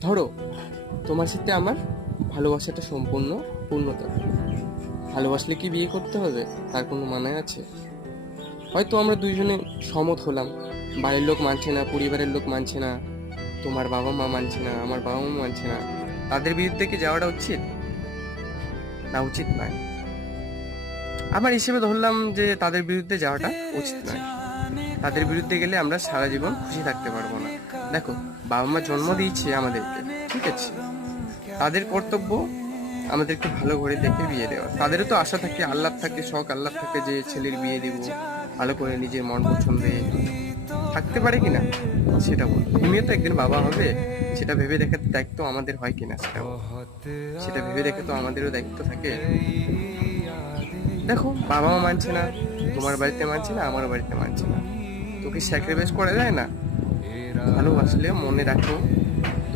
ধরো তোমার সাথে আমার ভালোবাসাটা সম্পূর্ণ পূর্ণতা। ভালোবাসলে কি বিয়ে করতে হবে তার কোনো মানে আছে? হয়তো আমরা দুইজনে সমত হলাম, বাড়ির লোক মানছে না, পরিবারের লোক মানছে না, তোমার বাবা মা মানছে না, আমার বাবা মা মানছে না, তাদের বিরুদ্ধে কি যাওয়াটা উচিত? না, উচিত নয়। আমার হিসেবে ধরলাম যে তাদের বিরুদ্ধে যাওয়াটা উচিত নয়। তাদের বিরুদ্ধে গেলে আমরা সারা জীবন খুশি থাকতে পারবো না। দেখো, বাবা মা জন্ম দিয়েছে আমাদেরকে, ঠিক আছে, তাদের কর্তব্য আমাদেরকে ভালো করে দেখে বিয়ে দেওয়া। তাদেরও তো আশা থাকে, আল্লাহ থাকে, শখ আল্লাহ থাকে যে ছেলের বিয়ে দিব ভালো করে, নিজের মন পছন্দে থাকতে পারে কিনা সেটা বল। তুমিও তো একদিন বাবা হবে, সেটা ভেবে দেখার দায়িত্ব আমাদের হয় কিনা সেটা বল। সেটা ভেবে দেখে তো আমাদেরও দায়িত্ব থাকে। দেখো, বাবা মা মানছে না, তোমার বাড়িতে মানছে না, আমার বাড়িতে মানছে না, তোকে স্যাক্রিফাইস করা যায় না? ভালোবাসলে মনে রাখো,